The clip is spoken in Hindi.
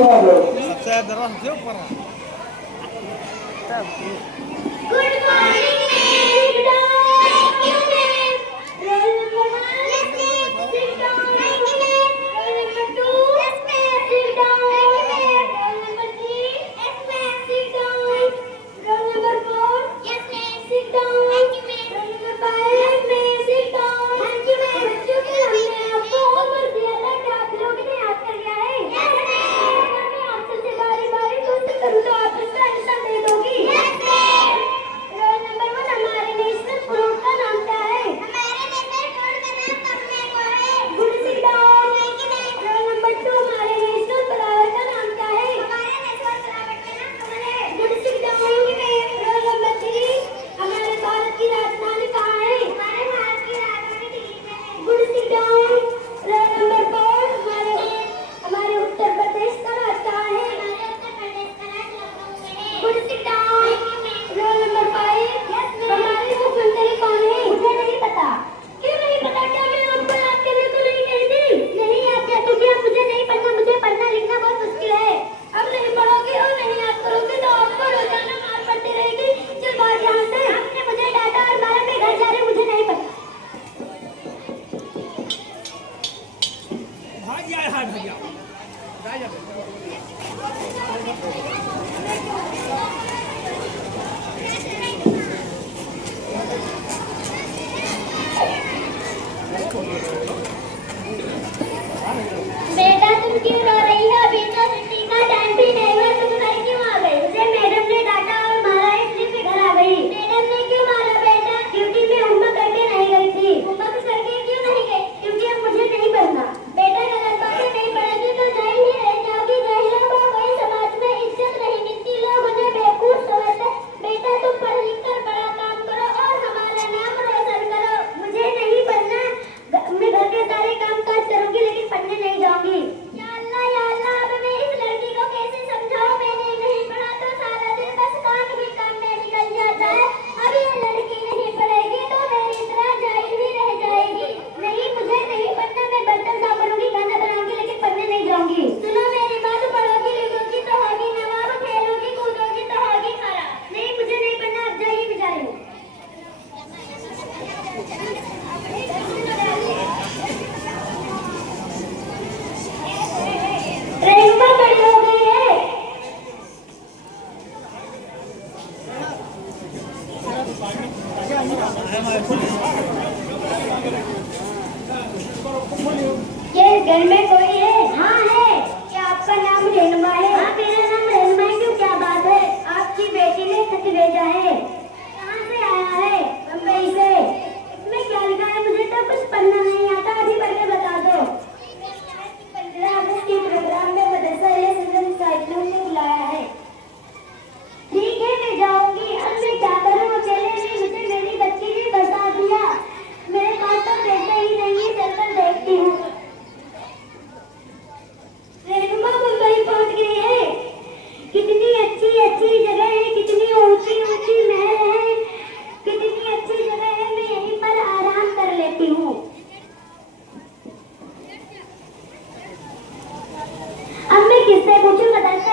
सबसे दरवाजा से ऊपर है। Good morning ma'am. Roll number 1 sit down. Roll number 2 sit down. Roll number 3 sit down. Roll number 4 sit down. Roll number 5 sit down. बच्चों के हमने आपको होमवर्क दिया था कि आप लोगों ने याद कर लिया है? मैं आपसे बारी बारी क्वेश्चन करूँ तो आप इसका आंसर दे दोगी? रोल नंबर 1 हमारे नेशनल फ्रूट का नाम क्या है? हमारे नेशनल फ्रूट का नाम मैंगो है। Good sit down. Roll number 2 हमारे नेशनल फ्लावर का नाम क्या है? हमारे नेशनल फ्लावर का नाम कमल है। Good sit down. Roll number 3 हमारे भारत की राजधानी कहाँ है? हमारे भारत की राजधानी दिल्ली में है। Good sit down. Roll number 4 हमारे उत्तर प्रदेश का राज्य कहाँ है? हमारे उत्तर प्रदेश का राज्य लखनऊ में है। Good sit down. Roll number 5 हमारे मुख्यमंत्री कौन है? मुझे नहीं पता। क्यों नहीं पता? क्या मैं आपको याद करने को नहीं कहती? नहीं याद किया क्योंकि अब मुझे नहीं पढ़ना। मुझे पढ़ना लिखना बहुत मुश्किल है। अब नहीं पढ़ोगे और नहीं याद करोगे तो आपको रोजाना मार पड़ती रहेगी। चल भाग यहाँ से। आपने मुझे डांटा और मारा। मैं घर जा रही हूँ। मुझे नहीं पता। भाग गया है, भाग गया। बेटा तुम क्यों रो रही हो? अभी तो छुट्टी का टाइम भी नहीं हुआ। तुम घर क्यों आ गई? मुझे मैडम ने डांटा और मारा इसलिए मैं घर आ गई। मैडम ने क्यों मारा बेटा? ड्यूटी में होमवर्क करके नहीं गई थी। होमवर्क करके क्यों नहीं गई? क्योंकि अब मुझे नहीं पढ़ना। बेटा गलत बातें नहीं पढ़ेगी तो जाहिल ही रह जाओगी। जाहिलों को कोई समाज में इज्जत नहीं मिलती। लोग उन्हें बेवकूफ समझते। बेटा तुम पढ़ लिख कर बड़ा काम करो और हमारा नाम रोशन करो। मुझे नहीं पढ़ना। मैं घर के सारे काम काज करूंगी लेकिन पढ़ने नहीं जाऊंगी। या अल्लाह अब मैं इस लड़की को कैसे समझाऊं? मैंने नहीं पढ़ा तो सारा दिन बस काम ही काम में निकल जाता है। अब ये लड़की नहीं पढ़ेगी तो मेरी तरह जाहिल ही रह जाएगी। नहीं मुझे नहीं पढ़ना। मैं बर्तन साफ करूंगी, खाना बनाऊंगी लेकिन पढ़ने नहीं जाऊंगी। सुनो मेरी बात, पढ़ोगी लिखोगी तो होगी नवाब, खेलोगी कूदोगी तो होगी खराब। नहीं मुझे नहीं पढ़ना। अब जाइए बेचारी। रेणुका बड़ी हो गई है। ये घर में कोई है? हाँ है। क्या आपका नाम रेणुका है? हाँ मेरा नाम रेणुका है। क्यों क्या बात है? आपकी बेटी ने खत भेजा है। कहाँ से आया है? मुंबई से। इसमें क्या लिखा है? मुझे तो कुछ पढ़ना नहीं आता। अभी पढ़ के बता दो। 15 अगस्त के प्रोग्राम में मदरसा साइकिलों ने बुलाया है। ठीक है मैं जाऊंगी। अब मैं क्या करूं? अकेले में मुझे मेरी बच्ची ने बता दिया। मेरे पास तो पैसे ही नहीं है। चलकर देखती हूँ। रेणुका मुंबई पहुंच गई है। कितनी अच्छी अच्छी जगह है। कितनी ऊंची ऊंची महल है। कितनी अच्छी जगह है। मैं यहीं पर आराम कर लेती हूँ। अब मैं किससे पूछूं? मदरसा